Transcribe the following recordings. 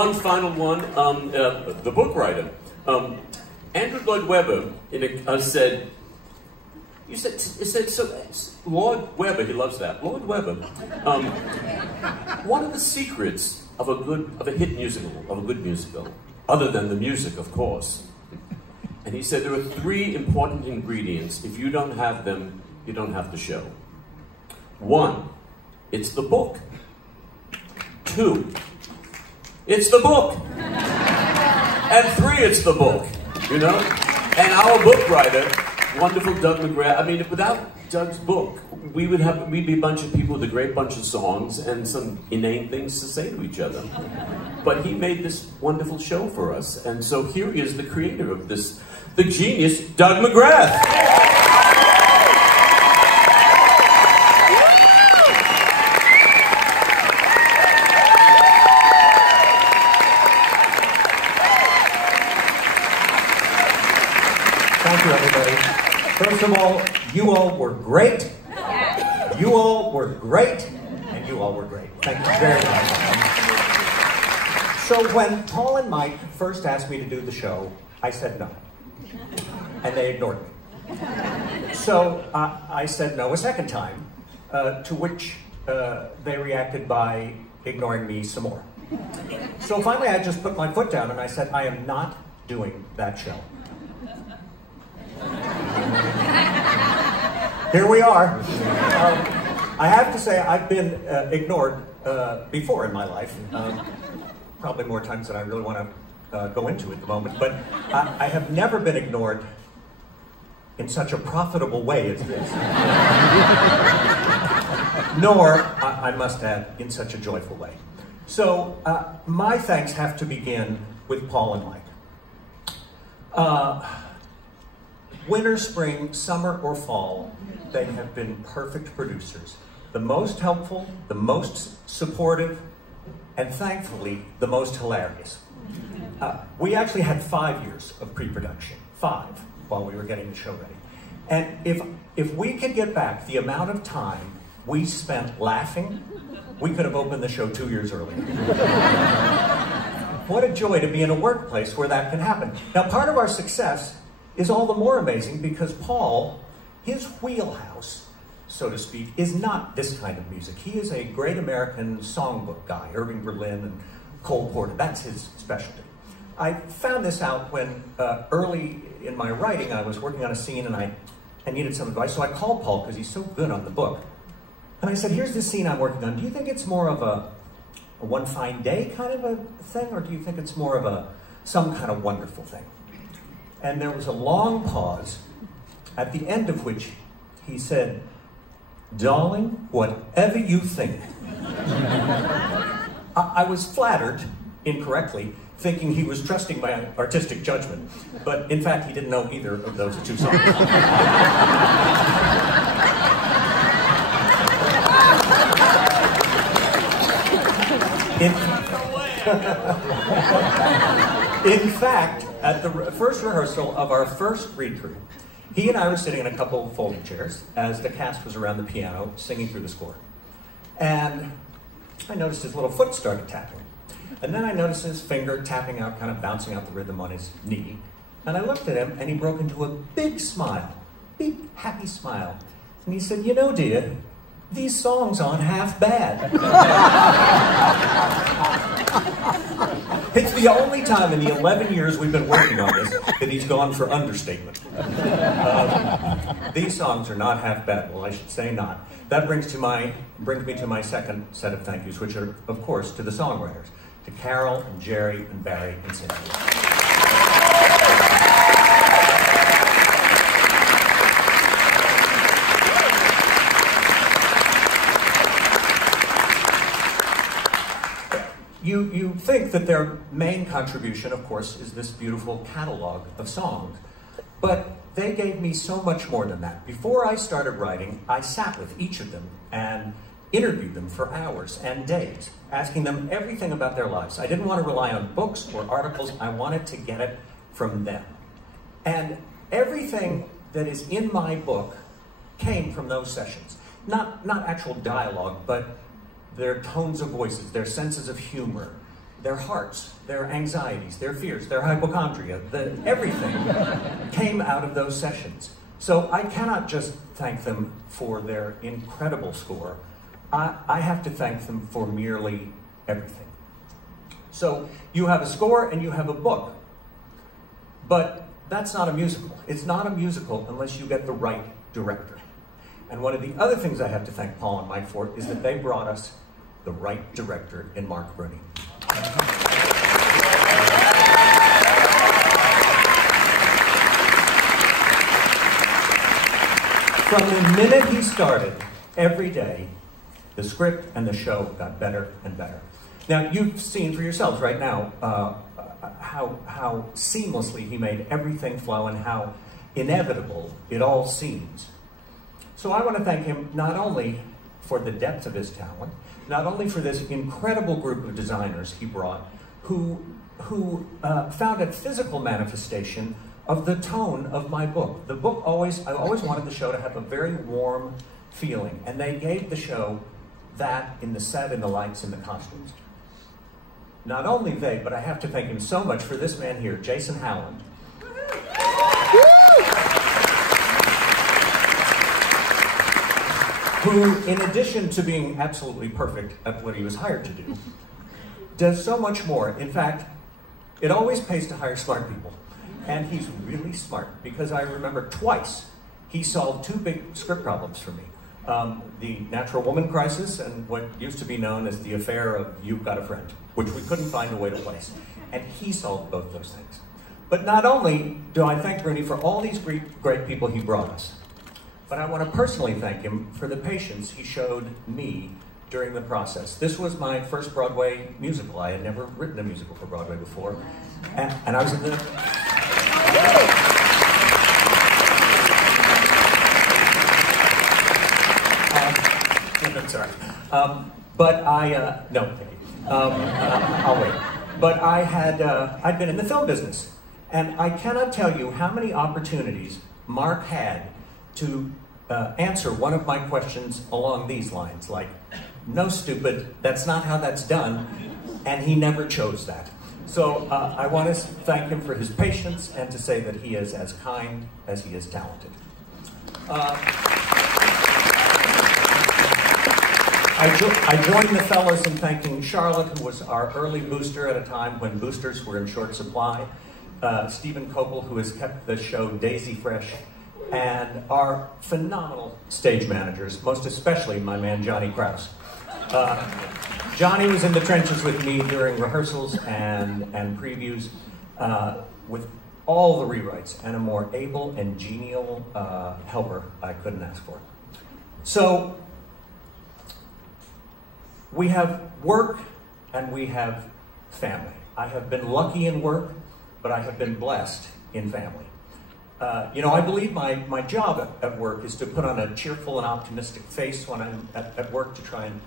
one final one. The book writer, Andrew Lloyd Webber, said. You said so. Lord Webber, he loves that. Lord Webber. One of the secrets of a hit musical, of a good musical, other than the music, of course. And he said there are 3 important ingredients. If you don't have them, you don't have the show. 1, it's the book. 2, it's the book. And 3, it's the book. You know? And our book writer, wonderful Doug McGrath. I mean, without Doug's book, we'd be a bunch of people with a great bunch of songs and some inane things to say to each other. But he made this wonderful show for us, and so here he is, the creator of this, the genius, Doug McGrath. Thank you, everybody. First of all, you all were great. You all were great, and you all were great. Thank you very much. So when Paul and Mike first asked me to do the show, I said no. And they ignored me. So I said no a second time, to which they reacted by ignoring me some more. So finally I just put my foot down and I said, I am not doing that show. Here we are. I have to say I've been ignored before in my life. Probably more times than I really want to go into at the moment. But I have never been ignored in such a profitable way as this. Nor, I must add, in such a joyful way. So my thanks have to begin with Paul and Mike. Winter, spring, summer, or fall, they have been perfect producers. The most helpful, the most supportive, and thankfully, the most hilarious. We actually had 5 years of pre-production, 5, while we were getting the show ready. And if we could get back the amount of time we spent laughing, we could have opened the show 2 years earlier. What a joy to be in a workplace where that can happen. Now, part of our success is all the more amazing because Paul, his wheelhouse, so to speak, is not this kind of music. He is a great American songbook guy, Irving Berlin and Cole Porter. That's his specialty. I found this out when early in my writing, I was working on a scene and I needed some advice. So I called Paul because he's so good on the book. And I said, here's the scene I'm working on. Do you think it's more of a one fine day kind of a thing, or do you think it's more of some kind of wonderful thing? And there was a long pause, at the end of which he said, darling, whatever you think. I was flattered, incorrectly, thinking he was trusting my artistic judgment. But in fact, he didn't know either of those 2 songs. In fact, at the first rehearsal of our first read-through, he and I were sitting in a couple of folding chairs as the cast was around the piano singing through the score. And I noticed his little foot started tapping. And then I noticed his finger tapping out, kind of bouncing out the rhythm on his knee. And I looked at him and he broke into a big smile, big happy smile. And he said, you know, dear, these songs aren't half bad. It's the only time in the 11 years we've been working on this that he's gone for understatement. These songs are not half bad. Well, I should say not. That brings me to my second set of thank yous, which are, of course, to the songwriters, to Carol and Jerry and Barry and Cynthia. You think that their main contribution, of course, is this beautiful catalog of songs. But they gave me so much more than that. Before I started writing, I sat with each of them and interviewed them for hours and days, asking them everything about their lives. I didn't want to rely on books or articles. I wanted to get it from them. And everything that is in my book came from those sessions. Not actual dialogue, but their tones of voices, their senses of humor, their hearts, their anxieties, their fears, their hypochondria, everything came out of those sessions. So I cannot just thank them for their incredible score. I have to thank them for merely everything. So you have a score and you have a book, but that's not a musical. It's not a musical unless you get the right director. And one of the other things I have to thank Paul and Mike for is that they brought us the right director in Mark Bruni. From the minute he started, every day, the script and the show got better and better. Now, you've seen for yourselves right now how seamlessly he made everything flow and how inevitable it all seems. So I want to thank him not only for the depth of his talent, not only for this incredible group of designers he brought who found a physical manifestation of the tone of my book. The book I always wanted the show to have a very warm feeling, and they gave the show that in the set, in the lights, in the costumes. Not only they, but I have to thank him so much for this man here, Jason Holland. Who, in addition to being absolutely perfect at what he was hired to do, does so much more. In fact, it always pays to hire smart people. And he's really smart, because I remember twice he solved two big script problems for me. The natural woman crisis and what used to be known as the affair of You've Got a Friend, which we couldn't find a way to place. And he solved both those things. But not only do I thank Bruni for all these great people he brought us, but I want to personally thank him for the patience he showed me during the process. This was my first Broadway musical. I had never written a musical for Broadway before. And I was in the... I'm sorry. But I, no, thank you. I'll wait. But I'd been in the film business. And I cannot tell you how many opportunities Mark had to answer one of my questions along these lines, like, no, stupid, that's not how that's done, and he never chose that. So I want to thank him for his patience and to say that he is as kind as he is talented. I joined the fellows in thanking Charlotte, who was our early booster at a time when boosters were in short supply, Stephen Copel, who has kept the show daisy fresh, and our phenomenal stage managers, most especially my man Johnny Krause. Johnny was in the trenches with me during rehearsals and previews with all the rewrites, and a more able and genial helper I couldn't ask for. So we have work and we have family. I have been lucky in work, but I have been blessed in family. You know, I believe my job at work is to put on a cheerful and optimistic face when I'm at work, to try and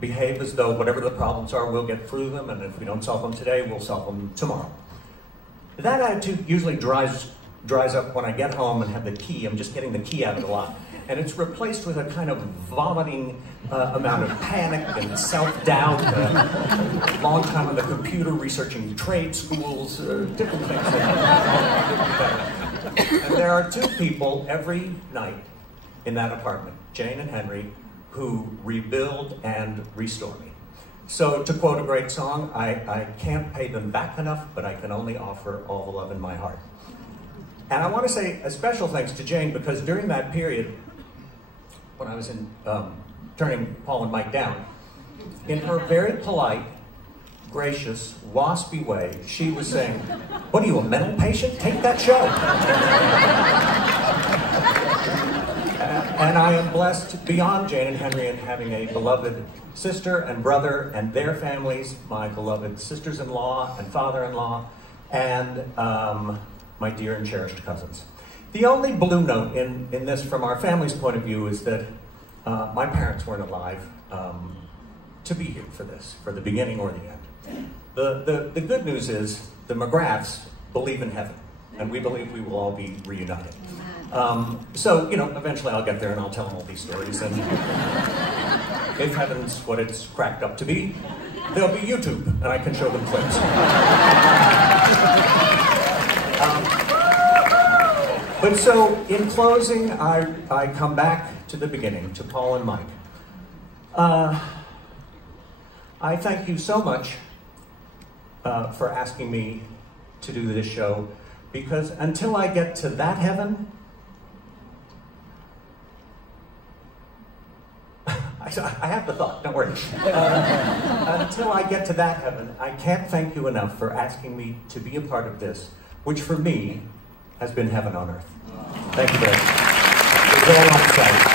behave as though whatever the problems are, we'll get through them, and if we don't solve them today, we'll solve them tomorrow. That attitude usually dries up when I get home and have the key. I'm just getting the key out of the lock. And it's replaced with a kind of vomiting amount of panic and self-doubt, a long time on the computer researching trade schools, different things. And there are two people every night in that apartment, Jane and Henry, who rebuild and restore me. So to quote a great song, I can't pay them back enough, but I can only offer all the love in my heart. And I want to say a special thanks to Jane, because during that period, when I was in turning Paul and Mike down, in her very polite, gracious, waspy way, she was saying, "What are you, a mental patient? Take that show." And I am blessed beyond Jane and Henry in having a beloved sister and brother and their families, my beloved sisters-in-law and father-in-law, and my dear and cherished cousins. The only blue note in this from our family's point of view is that my parents weren't alive to be here for this, for the beginning or the end. The good news is the McGraths believe in heaven, and we believe we will all be reunited. So, you know, eventually I'll get there and I'll tell them all these stories, and if heaven's what it's cracked up to be, There'll be YouTube, and I can show them clips. But so, in closing, I come back to the beginning, to Paul and Mike. I thank you so much for asking me to do this show, because until I get to that heaven, I have the thought, don't worry. Until I get to that heaven, I can't thank you enough for asking me to be a part of this, which for me has been heaven on earth. Thank you very much. It's all on site.